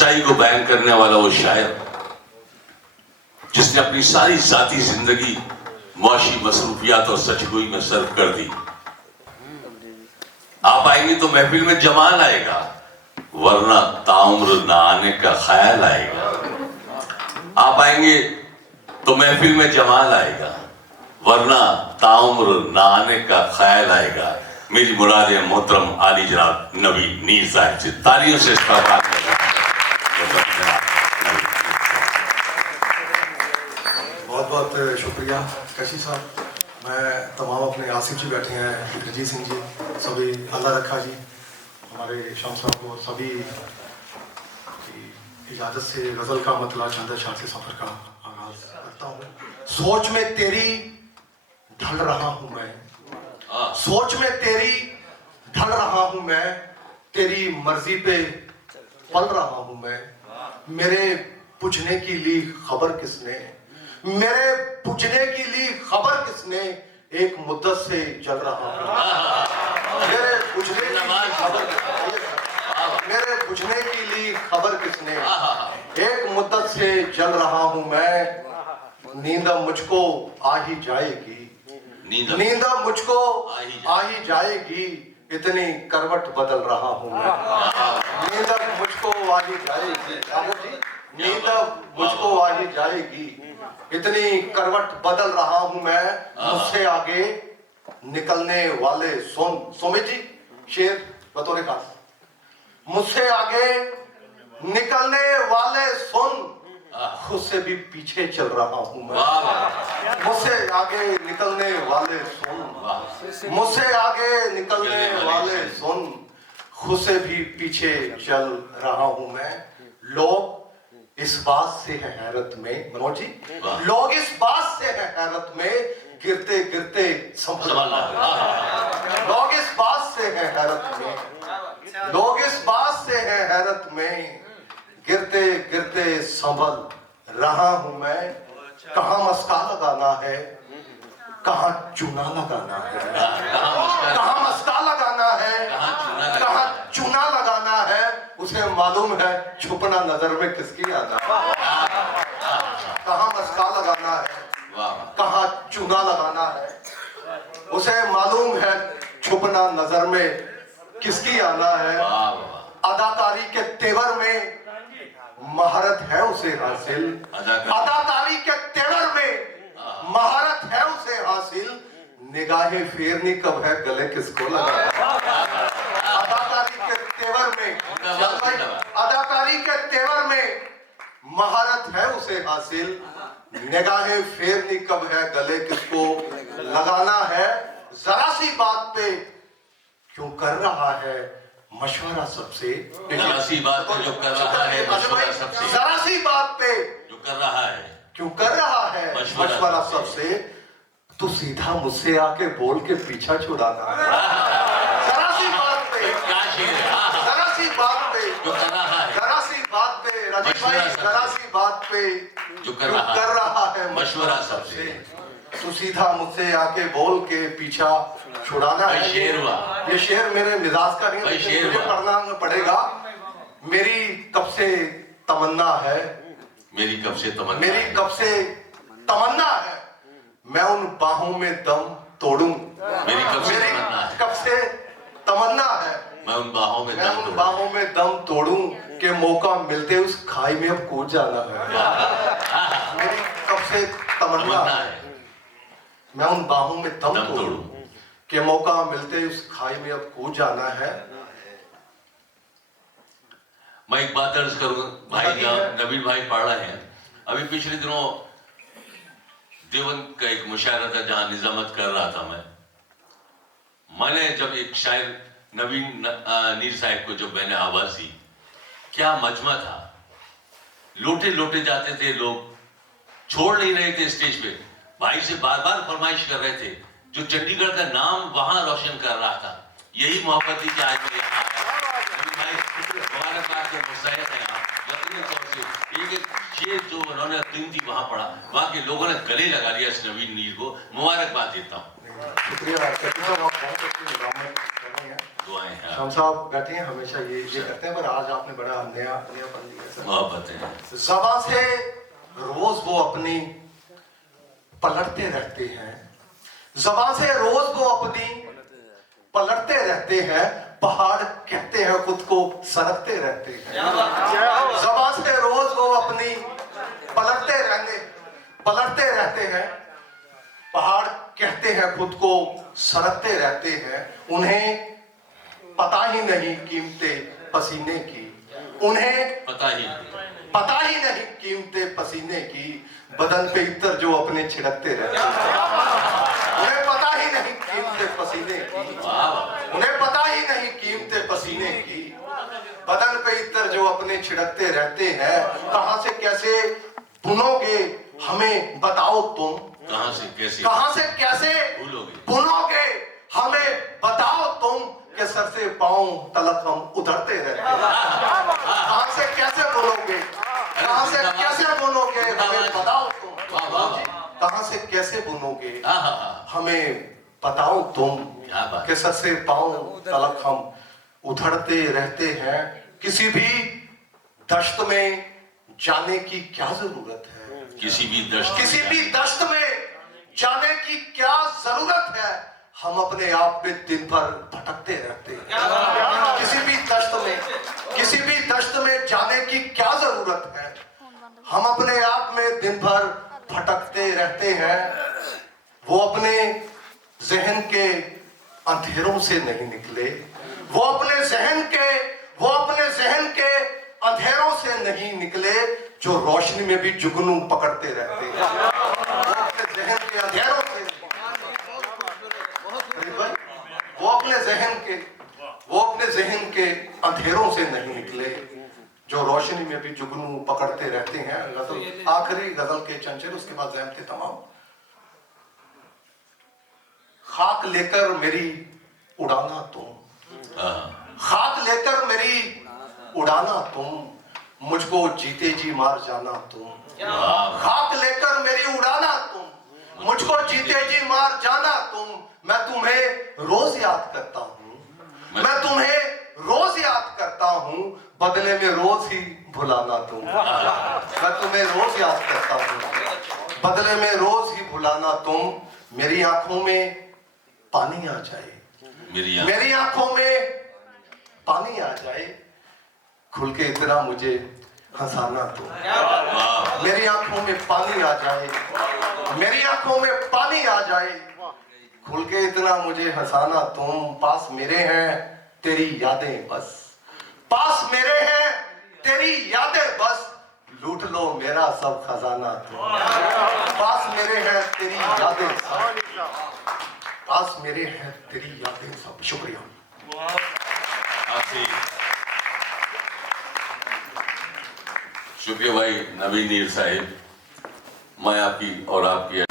सच्चाई को बयान करने वाला वो शायर जिसने अपनी सारी जाती जिंदगी मुआशी मसरूफियात और सचगोई में सर्व कर दी। आप आएंगे तो महफिल में जमाल आएगा, वरना ताउम्र ना आने का ख्याल आएगा। आप आएंगे तो महफिल में जमाल आएगा, वरना ताउम्र ना आने का ख्याल आएगा। मेरी मुराद है मोहतरम आली जनाब नवीन नीर साहब से तालियों से इस्तेमाल करें। बहुत बहुत शुक्रिया कशी साहब। मैं तमाम अपने आसिफ जी बैठे हैं, रजीत सिंह जी, सभी अल्लाह रखा जी, हमारे शाम साहब को, सभी की इजाज़त से गज़ल का मतला चंद शाह से सफ़र का आगाज़ करता हूँ। सोच में तेरी ढल रहा हूँ मैं, सोच में तेरी ढल रहा हूँ मैं, तेरी मर्जी पे पल रहा हूँ मैं। मेरे पूछने की ली खबर किसने, मेरे पूछने की ली खबर किसने, एक मुद्दत से चल रहा हूँ। मेरे पूछने की ली खबर, मेरे पूछने की ली खबर किसने, एक मुद्दत से चल रहा हूँ मैं। नींद मुझको आ ही जाएगी, नींद मुझको आ ही जाएगी, इतनी करवट बदल रहा हूँ मैं। नींद मुझको आ ही जाएगी, नींद मुझको आ ही जाएगी, इतनी करवट बदल रहा हूँ मैं। मुझसे आगे निकलने वाले सुन, सुमित जी शेर बतौर खास, मुझसे आगे निकलने वाले सुन, खुद से भी पीछे चल रहा हूँ मैं। मुझसे आगे निकलने वाले सुन, मुझसे आगे निकलने वाले सुन, खुद से भी पीछे चल रहा हूँ मैं। लोग इस बात से है हैरत में, मनोज जी, लोग इस बात से है हैरत में, गिरते गिरते संभलना। लोग इस बात से है हैरत में, लोग इस बात से है हैरत में, गिरते गिरते संभल रहा हूं मैं। कहाँ मस्का लगाना है, कहाँ चूना लगाना है, कहाँ मस्का लगाना है, कहाँ चूना लगाना है, उसे मालूम है छुपना नजर में किसकी आना है। कहाँ मस्का लगाना है, कहाँ चूना लगाना है, उसे मालूम है छुपना नजर में किसकी आना है। अदाकारी के तेवर में महारत है उसे हासिल, अदाकारी के तेवर में महारत है उसे हासिल, निगाहें फेरनी कब है गले किसको लगा। अदाकारी के तेवर में, अदाकारी के तेवर में महारत है उसे हासिल, निगाहें फेरनी कब है गले किसको लगाना है। जरा सी बात पे क्यों कर रहा है मशवरा सबसे, जरा सी बात पे जो कर रहा है मशवरा सबसे, जरा सी बात पे जो कर रहा है क्यों कर रहा है मशवरा सबसे, तू सीधा मुझसे आके बोल के पीछा छुड़ाना है। जरा सी बात पे, जरा सी बात पे जो कर रहा है, जरा सी बात पे राजीव भाई, जरा सी बात पे जो कर रहा है मशवरा सबसे, तू सीधा मुझसे आके बोल के पीछा छुड़ाना है। ये शेर मेरे मिजाज का नहीं है, लेकिन मुझे पढ़ना पड़ेगा। मेरी कब से तमन्ना है, मेरी कब से तमन्ना, मेरी कब से तमन्ना है, मैं उन बाहों में दम तोड़ूं। मेरी कब से तमन्ना है, कब से तमन्ना है, मैं उन बाहों में मैं दम उन तोड़ूं। बाहों में दम तोड़ूं के मौका मिलते उस खाई में अब कूद जाना है। मेरी कब से तमन्ना है, मैं उन बाहों में दम तोड़ूं के मौका मिलते उस खाई में अब कूद जाना है। मैं एक बात अर्ज करूं, भाई नवीन भाई पढ़ रहे हैं, अभी पिछले दिनों देवबंद का एक मुशायरा था जहां निजामत कर रहा था मैंने जब एक शायर नवीन नीर साहब को जब मैंने आवाज दी, क्या मजमा था। लोटे लोटे जाते थे लोग, छोड़ नहीं रहे थे स्टेज पे, भाई से बार बार फरमाइश कर रहे थे, जो चंडीगढ़ का नाम वहां रोशन कर रहा था। यही मोहब्बत थी कि आज मैं यहाँ एक शेर जो उन्होंने कीमती वहां पढ़ा, वहां के लोगों ने गले लगा लिया इस नवीन नीर को। मुबारकबाद देता हूँ। शुक्रिया। दुआएं हैं। शाम साहब बैठे हैं, हमेशा ये करते हैं, पर आज आपने बड़ा नयापन दिया सर। मोहब्बत है। ज़बां से रोज वो अपनी पलटते रहते हैं, ज़बां से रोज वो अपनी पलटते रहते हैं, पहाड़ कहते हैं खुद को सरकते रहते हैं। ज़बां से रोज वो अपनी पलटते रहते हैं, पहाड़ कहते हैं खुद को सरकते रहते हैं। उन्हें पता ही नहीं कीमते पसीने की, उन्हें पता ही नहीं कीमते पसीने की, बदन पे इत्र जो अपने छिड़कते रहते हैं। उन्हें पता ही नहीं कीमते पसीने की, उन्हें पता ही नहीं कीमते पसीने की, बदन पे इत्र जो अपने छिड़कते रहते हैं। कहां से कैसे बुनोगे हमें बताओ तुम, कहां से कैसे बुनोगे हमें बताओ तुम, के सर से पांव तलक हम उधरते रहते हैं। कहां से कैसे बुनोगे, कहां से कैसे बुनोगे हमें बताओ तुम, कहां से कैसे बुनोगे हमें बताओ तुम, के सर से पांव तलक हम उधरते रहते हैं। किसी भी दश्त में जाने की क्या जरूरत है, किसी भी दश्त में जाने की क्या जरूरत है, हम अपने आप पे दिन भर भटकते रहते हैं। किसी भी दश्त में जाने की क्या जरूरत है, हम अपने आप में दिन भर भटकते रहते हैं। वो अपने जहन के अंधेरों से नहीं निकले, वो अपने जहन के अंधेरों से नहीं निकले, जो रोशनी में भी जुगनू पकड़ते रहते हैं। वो अपने जहन के अंधेरों से, वो अपने जहन के अंधेरों से नहीं निकले, जो रोशनी में भी जुगनू पकड़ते रहते हैं। गजल, आखिरी गजल के चंचल, उसके बाद ज़हमत तमाम। खाक लेकर मेरी उड़ाना तुम, खाक लेकर मेरी उड़ाना तुम, मुझको जीते जी मार जाना तुम। खाक लेकर मेरी उड़ाना तुम, मुझको जीते जी मार जाना तुम। मैं तुम्हें रोज याद करता हूँ, मैं तुम्हें रोज याद करता हूँ, बदले में रोज ही भुलाना तुम। मैं तुम्हें रोज याद करता हूँ, बदले में रोज ही भुलाना तुम। मेरी आंखों में पानी आ जाए, मेरी आंखों में पानी आ जाए, खुल के इतना मुझे हंसाना तुम। मेरी आंखों में पानी आ जाए, मेरी आंखों में पानी आ जाए, खुल के इतना मुझे हंसाना तुम। पास मेरे हैं तेरी यादें बस, पास मेरे हैं तेरी यादें बस, लूट लो मेरा सब खजाना तुम। पास मेरे हैं तेरी यादें सब, पास मेरे हैं तेरी यादें सब। शुक्रिया। शुक्रिया भाई नवीन नीर साहिब। मैं आपकी और आपकी